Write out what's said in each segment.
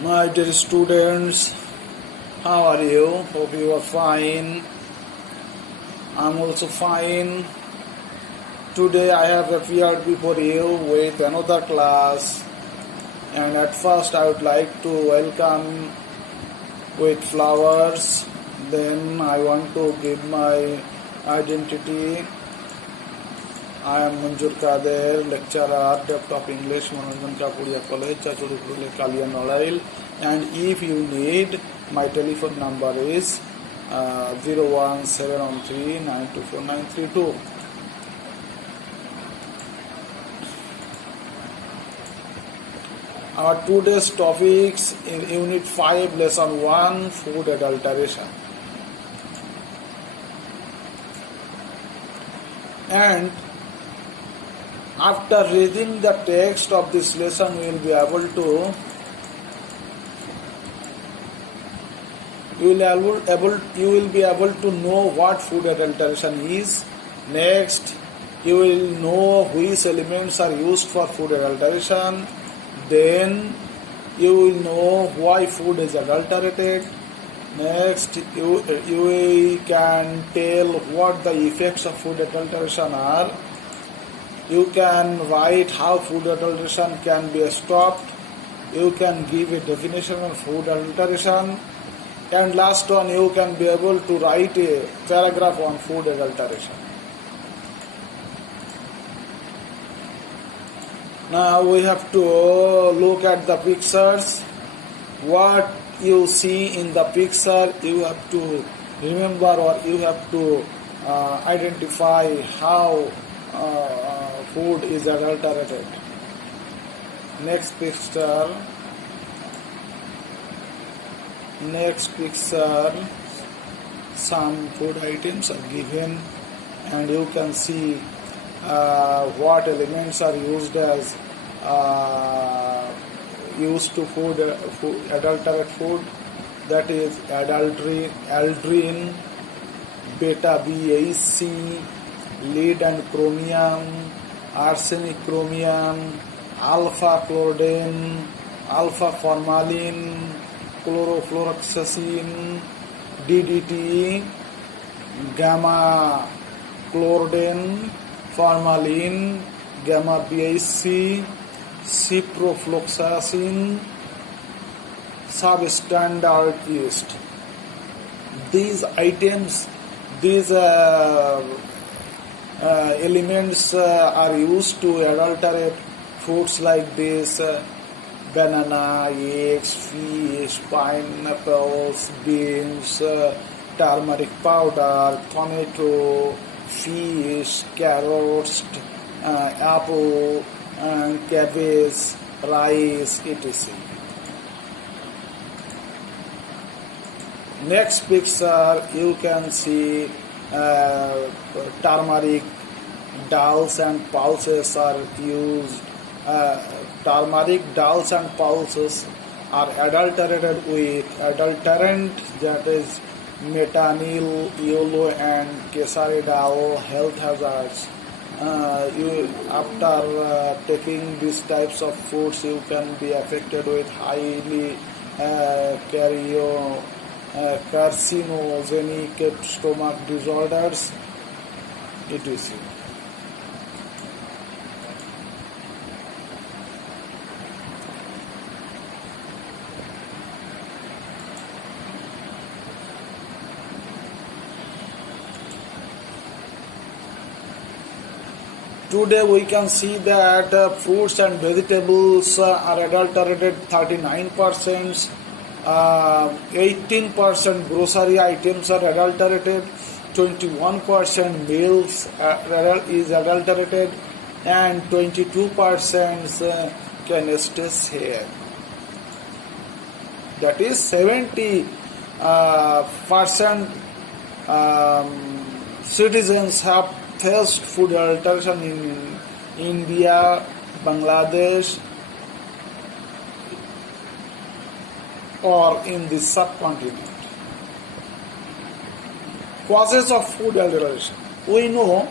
My dear students, how are you? Hope you are fine. I'm also fine. Today I have appeared before you with another class, and at first I would like to welcome with flowers. Then I want to give my identity. I am Manjur Kader, lecturer, Depth of English, Manoranjan Kapuria College, Chachurupule, Kalian Nolail. And if you need, my telephone number is 01713924932. Our today's topics in Unit 5, Lesson 1, Food Adulteration. And after reading the text of this lesson, you will be able to know what food adulteration is. Next, you will know which elements are used for food adulteration. Then you will know why food is adulterated. Next, you can tell what the effects of food adulteration are. You can write how food adulteration can be stopped. You can give a definition of food adulteration. And last one, you can be able to write a paragraph on food adulteration. Now we have to look at the pictures. What you see in the picture, you have to remember, or you have to identify how food is adulterated. Next picture, some food items are given, and you can see what elements are used as used to adulterate food. That is aldrin, beta BAC, lead and chromium, arsenic chromium, alpha chlordane, alpha formalin, chlorofluoroxacin, DDT, gamma chlordane, formalin, gamma BAC, ciprofloxacin, substandard yeast. These items, these elements are used to adulterate foods like this: banana, eggs, fish, pineapples, beans, turmeric powder, tomato, fish, carrots, apple, cabbage, rice, etc. Next picture, you can see turmeric dulse and pulses are used. Turmeric dulse and pulses are adulterated with adulterant, that is metanyl, yellow and kesaridal, health hazards. After taking these types of foods, you can be affected with highly carcinogenic stomach disorders, etc. Today we can see that fruits and vegetables are adulterated 39%, 18% grocery items are adulterated, 21% milk is adulterated, and 22% kinestes hair. That is 70% citizens have faced food adulteration in India, Bangladesh, or in the subcontinent. Causes of food adulteration. We know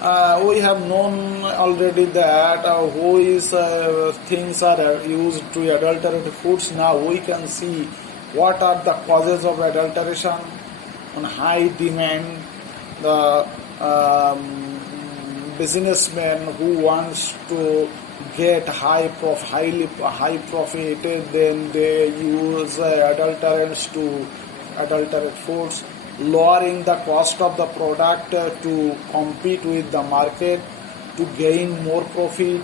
we have known already that who is things are used to adulterate foods. Now we can see what are the causes of adulteration. On high demand, the businessman who wants to get high profit, then they use adulterants to adulterate foods, lowering the cost of the product to compete with the market to gain more profit,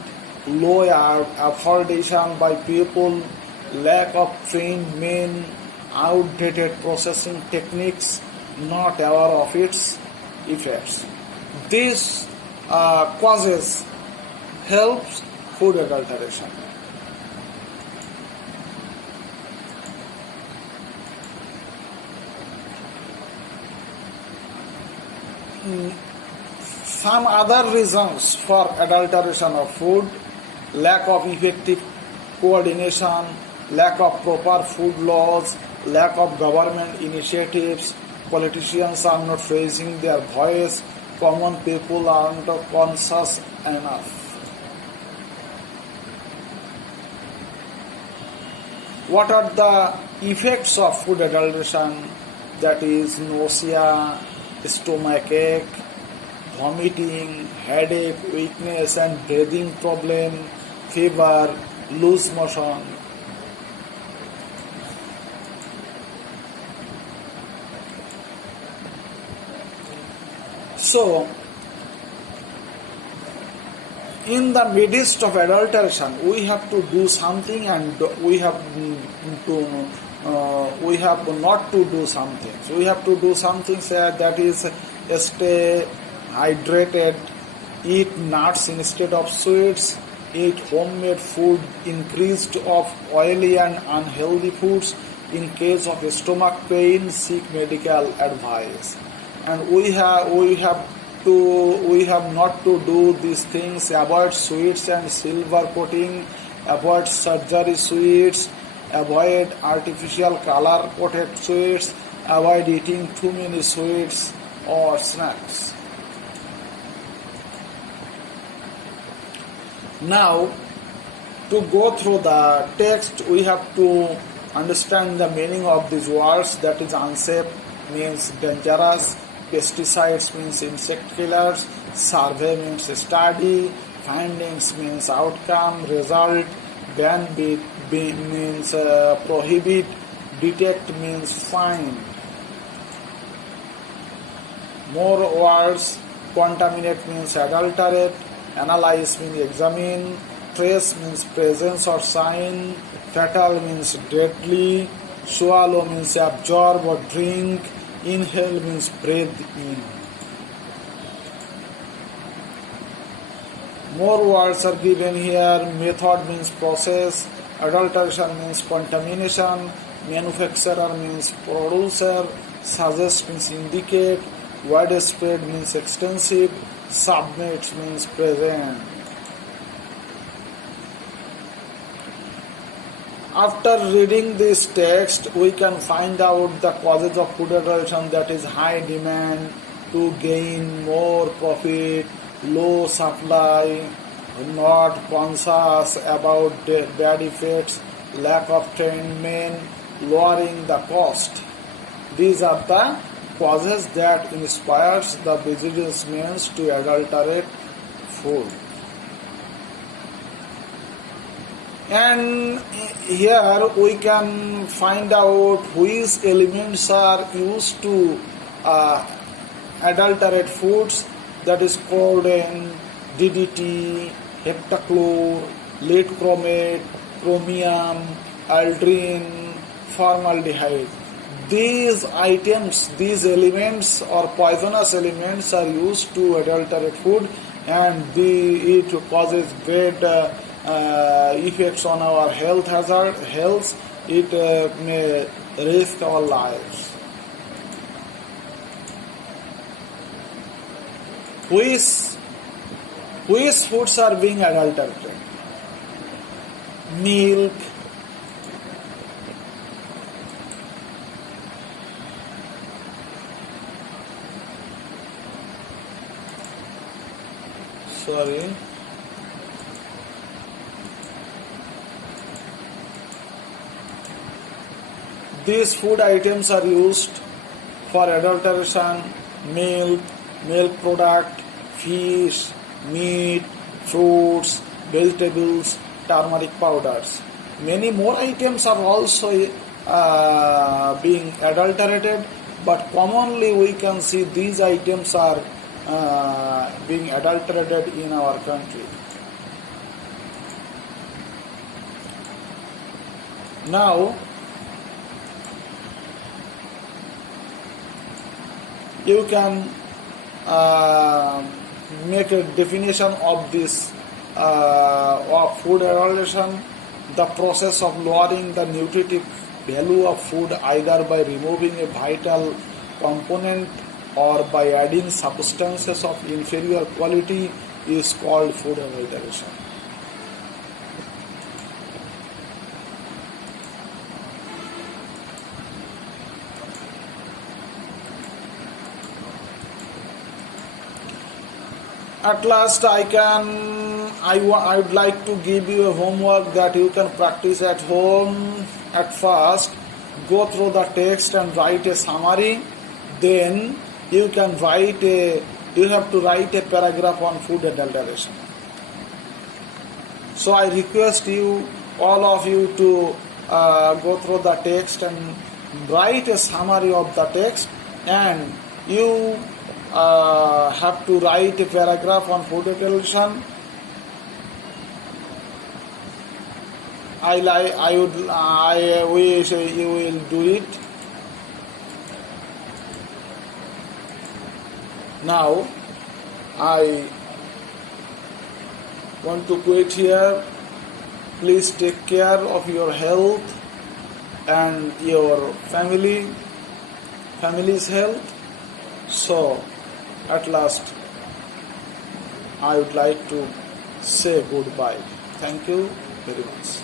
low affordation by people, lack of trained men, outdated processing techniques, not aware of its effects. This causes helps food adulteration. Some other reasons for adulteration of food: lack of effective coordination, lack of proper food laws, lack of government initiatives, politicians are not raising their voice, common people aren't conscious enough. What are the effects of food adulteration? That is nausea, stomachache, vomiting, headache, weakness and breathing problem, fever, loose motion. So, in the midst of adulteration, we have to do something, and we have not to do something. So we have to do something that is stay hydrated, eat nuts instead of sweets, eat homemade food, increased of oily and unhealthy foods. In case of stomach pain, seek medical advice. And we have not to do these things. Avoid sweets and silver coating, avoid surgery sweets, avoid artificial color coated sweets, avoid eating too many sweets or snacks. Now, to go through the text, we have to understand the meaning of these words. That is, unsafe means dangerous, pesticides means insect killers, survey means study, findings means outcome, result, ban means prohibit, detect means find. More words: contaminate means adulterate, analyze means examine, trace means presence or sign, fatal means deadly, swallow means absorb or drink, inhale means breathe in. More words are given here. Method means process, adulteration means contamination, manufacturer means producer, suggest means indicate, widespread means extensive, submit means present. After reading this text, we can find out the causes of food adulteration, that is high demand to gain more profit, low supply, not conscious about the bad effects, lack of trained men, lowering the cost. These are the causes that inspires the businessmen to adulterate food. And here we can find out which elements are used to adulterate foods. That is codeine, DDT, heptachlor, lead chromate, chromium, aldrin, formaldehyde. These items, these elements or poisonous elements are used to adulterate food, and it causes great effects on our health. It may risk our lives. Which foods are being adulterated? Milk, Sorry. These food items are used for adulteration, milk product, fish, meat, fruits, vegetables, turmeric powders. Many more items are also being adulterated, but commonly we can see these items are being adulterated in our country. Now, you can make a definition of this of food adulteration, the process of lowering the nutritive value of food either by removing a vital component or by adding substances of inferior quality is called food adulteration. At last, I would like to give you a homework that you can practice at home. At first, go through the text and write a summary. Then you have to write a paragraph on food adulteration. So I request you, all of you, to go through the text and write a summary of the text, and you have to write a paragraph on food adulteration. I wish you will do it. Now, I want to quit here. Please take care of your health and your family's health. So, at last, I would like to say goodbye. Thank you very much.